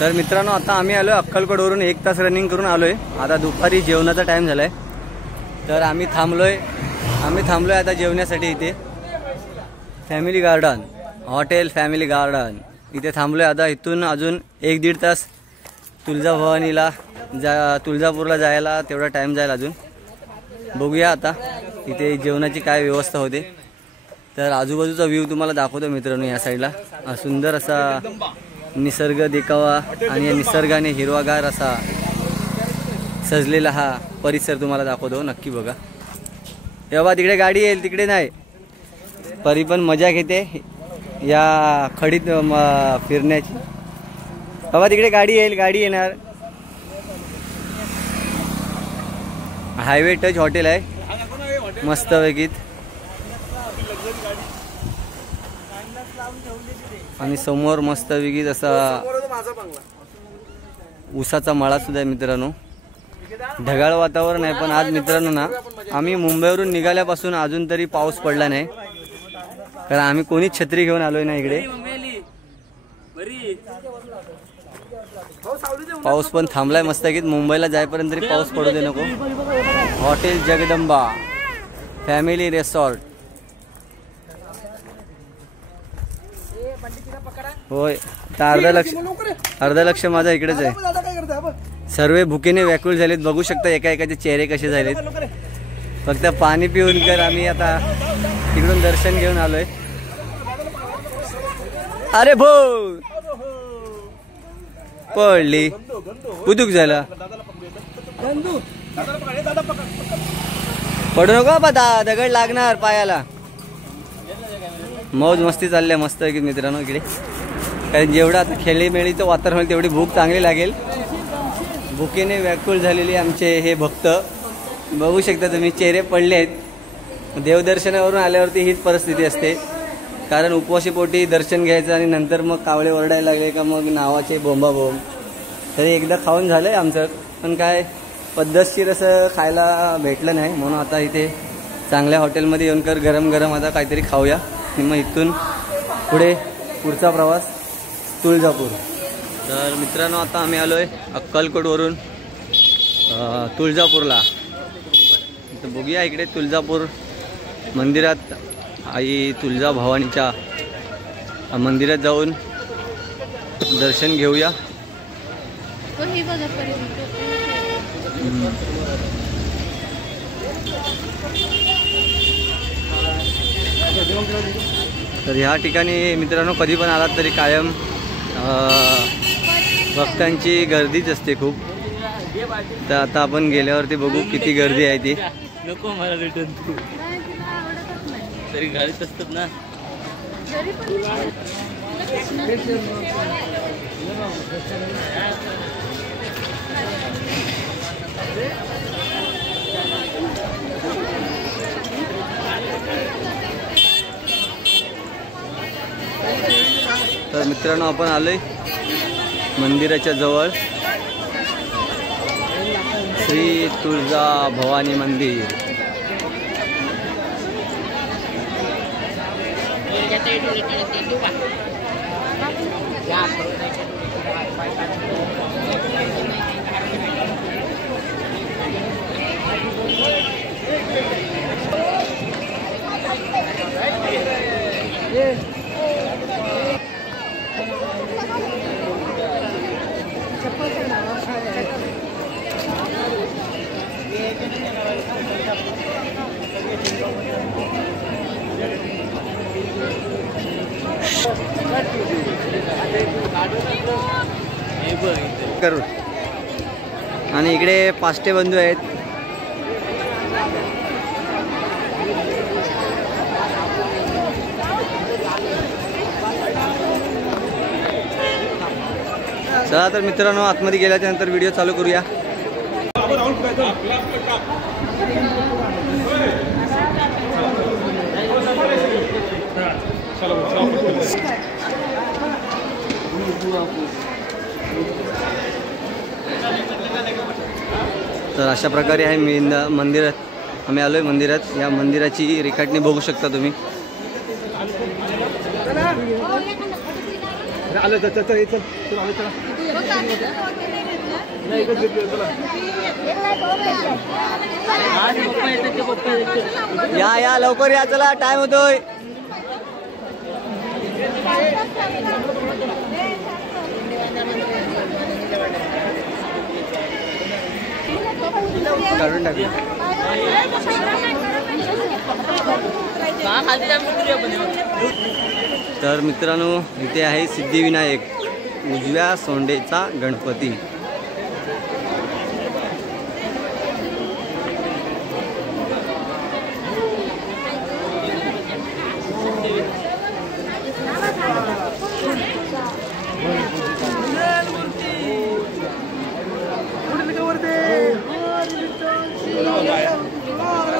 तर मित्रांनो आता आम्ही आलोय अक्कलकोटवरून 1 तास रनिंग करून आलोय। आता दुपारी जेवणाचा टाइम झालाय, तर आम्ही थांबलोय आता जेवण्यासाठी। इथे family garden hotel family garden इथे थांबलोय। आता इथून अजून 1-1.5 तास तुळजापूरला जायला तेवढा टाइम जाईल अजून। बघूया आता इथे जेवणाची काय व्यवस्था होते। तर आजूबाजूचा व्ह्यू तुम्हाला दाखवतो मित्रांनो। या साईडला सुंदर असा निसर्ग देखावा आणि या निसर्गाने हिरवागार असा सजलेला हा परिसर तुम्हाला दाखवतो, नक्की बघा। तेव्हा तिकडे गाडी येईल, तिकडे नाही। परी पण मजा घेते या खडीत फिरण्याची। तेव्हा तिकडे गाडी येईल, गाडी येणार। हायवे टच हॉटेल आहे मस्त वेगळीत, आणि समोर मस्त वेगळीत असा ऊसाचा मळा सुद्धा आहे मित्रांनो। ढगाळ वातावरण आहे, पण आज मित्रांनो ना आम्ही मुंबईवरून निघाल्यापासून अजून तरी पाऊस पडला नाही, कारण आम्ही कोणीच छत्री घेऊन आलोय ना इकडे। पाऊस पण थांबलाय मस्त की मुंबईला जाईपर्यंत तरी पाऊस पडू दे नको। हॉटेल जगदंबा फॅमिली रिसॉर्ट होय। तर अर्धा लक्ष माझा इकडेच आहे। सर्व भुकेने व्याकुळ झालेत, बघू शकता एका एकाचे चेहरे कसे झालेत। फक्त पाणी पिऊन कर आम्ही आता तिकडून दर्शन घेऊन आलोय। अरे भाऊ पडली पुदुक झाला, पडू नको बा, दगड लागणार पायाला। मौज मस्ती चालल्या मस्त की मित्रांनो इकडे, कारण जेवढं आता खेळीमेळीचं वातावरण तेवढी भूक चांगली लागेल। भुकेने व्याकुळ झालेले आमचे हे भक्त बघू शकता तुम्ही, चेहरे पडले आहेत। देवदर्शनावरून आल्यावरती हीच परिस्थिती असते, कारण उपवाशीपोटी दर्शन घ्यायचं आणि नंतर मग कावळे ओरडायला लागले का मग नावाचे बोंबाबोंब। तरी एकदा खाऊन झालंय आमचं, पण काय पद्धतशीर असं खायला भेटलं नाही, म्हणून आता इथे चांगल्या हॉटेलमध्ये येऊन कर गरम गरम आता काहीतरी खाऊया। आणि मग इथून पुढे पुढचा प्रवास तुळजापूर। तर मित्रांनो आता आम्ही आलोय अक्कलकोटवरून तुळजापूरला। तर बघूया इकडे तुळजापूर मंदिरात आई तुळजा भवानीच्या मंदिरात जाऊन दर्शन घेऊया। तर ह्या ठिकाणी मित्रांनो कधी पण आलात तरी कायम भक्तांची गर्दीच असते खूप। तर आता आपण गेल्यावरती बघू किती गर्दी आहे ती। नको मला रिटर्न तू तरी घरीच असतात ना। तर मित्रांनो आपण आलोय मंदिराच्या जवळ, श्री तुळजा भवानी मंदिर। करू आणि इकडे पाष्टे बंधू आहेत। चला तर मित्रांनो आतमध्ये गेल्याच्या नंतर व्हिडिओ चालू करूया। तर अशा प्रकारे आहे मंदिरात आम्ही आलोय मंदिरात। या मंदिराची रेखाटणी बघू शकता तुम्ही। या लवकर या, चला टाइम होतोय. काढून टाकूया. तर मित्रांनो, इथे आहे सिद्धिविनायक उजव्या सोंडेचा गणपती.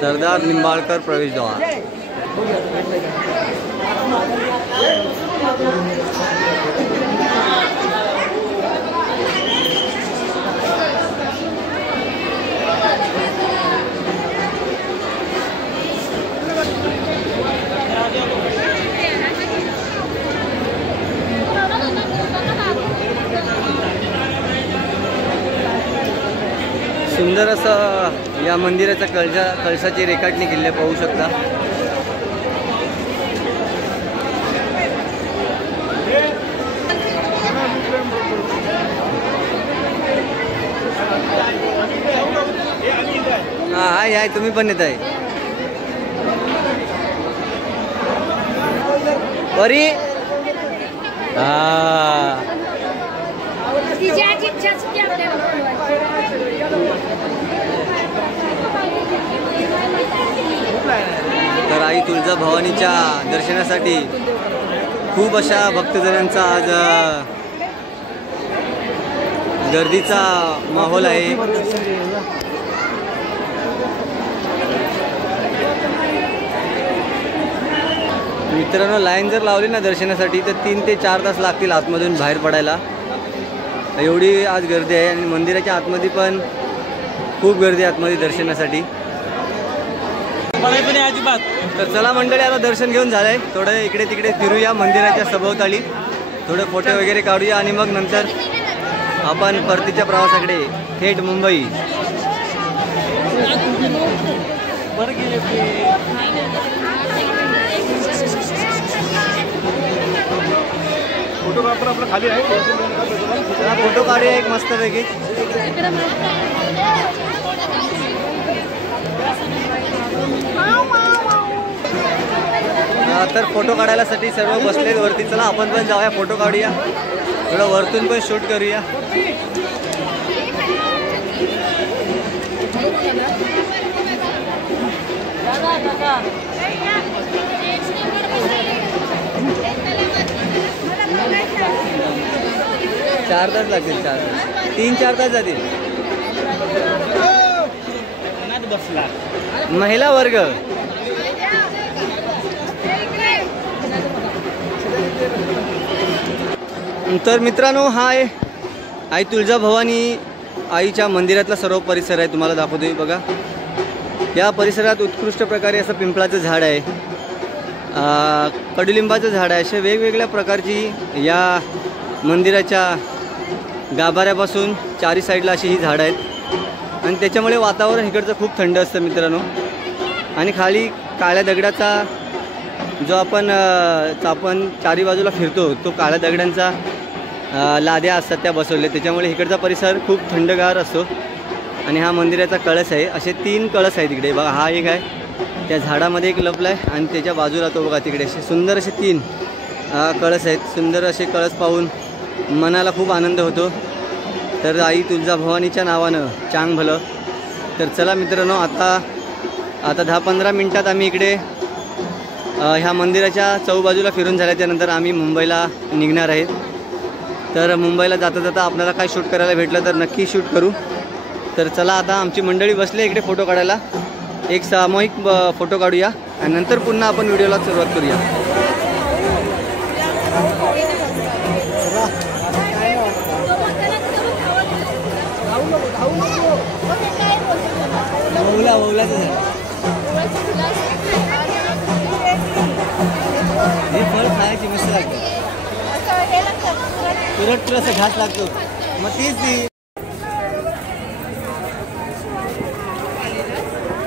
सरदार निंबाळकर प्रवेशद्वार. सुंदर असं या मंदिराच्या कळसाची रेखाटणी केली पाहू शकता. हाय हाय, तुम्ही पण येत आहे. बरी तर आई तुळजाभवानीच्या दर्शनासाठी खूप अशा भक्तजनांचा आज गर्दीचा माहोल आहे. मित्रांनो, लाईन जर लावली ना दर्शनासाठी तर 3 ते 4 तास लागतील आतमधून बाहेर पडायला. एवढी आज गर्दी आहे. आणि मंदिराच्या आतमध्ये पण खूप गर्दी आहे आतमध्ये दर्शनासाठी. तर चला मंडळी, आता दर्शन घेऊन झालंय. थोडं इकडे तिकडे फिरूया मंदिराच्या सभोवताली, थोडे फोटो वगैरे काढूया आणि मग नंतर आपण परतीच्या प्रवासाकडे थेट मुंबई. फोटोग्राफर आपला खाली आहे, फोटो काढूया एक मस्त पैकी. तर फोटो काढायसाठी सर्व बसलेत वरती. चला आपण पण जाऊया, फोटो काढूया, थोडं वरतून पण शूट करूया. चार तास लागतील, 3-4 तास जातील. महिला वर्ग. तर मित्रांनो, हा आहे आई तुळजाभवानी आईच्या मंदिरातला सर्व परिसर आहे. तुम्हाला दाखवतोय बघा. या परिसरात उत्कृष्ट प्रकारे असं पिंपळाचं झाड आहे, कडुलिंबाचं झाड आहे. असे वेगवेगळ्या प्रकारची या मंदिराच्या गाभाऱ्यापासून चारी साईडला अशी ही झाडं आहेत. आणि त्याच्यामुळे वातावरण इकडचं खूप थंड असतं मित्रांनो. आणि खाली काळ्या दगडाचा जो आपण चारी बाजूला फिरतो, तो काळ्या दगडांचा लाद्या असतात त्या बसवले. त्याच्यामुळे इकडचा परिसर खूप थंडगार असतो. आणि हा मंदिराचा कळस आहे. असे 3 कळस आहेत तिकडे बघा. हा एक आहे, त्या झाडामध्ये एक लपला आहे, आणि त्याच्या बाजूला तो बघा तिकडे असे सुंदर असे 3 कळस आहेत. सुंदर असे कळस पाहून मनाला खूप आनंद होतो. तर आई तुळजाभवानीच्या नावानं चांग भलं. तर चला मित्रांनो, आता 10-15 मिनटात आम्ही इकडे ह्या मंदिराच्या चौबाजूला फिरून झाल्याच्यानंतर आम्ही मुंबईला निघणार आहेत. तर मुंबईला जाता जाता आपल्याला काय शूट करायला भेटलं तर नक्की शूट करू. तर चला, आता आमची मंडळी बसली इकडे फोटो काढायला. एक सामूहिक फोटो काढूया आणि नंतर पुन्हा आपण व्हिडिओला सुरुवात करूया. हे फळ खायची मस्त लागतं. तुरट असं घास लागतो. मग तीच ती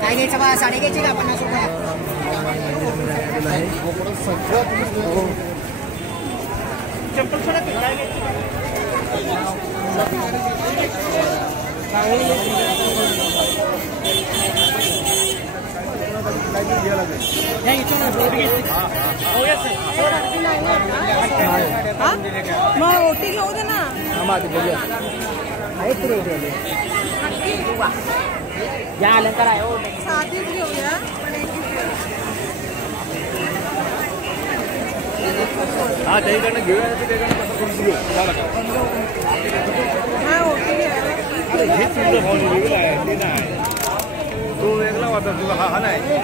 काय घ्यायचं बा? साडी घ्यायची का 50 रुपये? मग ओटी घेऊ दे ना. या अलंकार आहे हो. साधीच घेऊया पण हा त्याकडनं घेऊया हा ओटी घ्यायला हे वेगळा आहे ते नाही तो वेगळा होता तुझा हा नाही.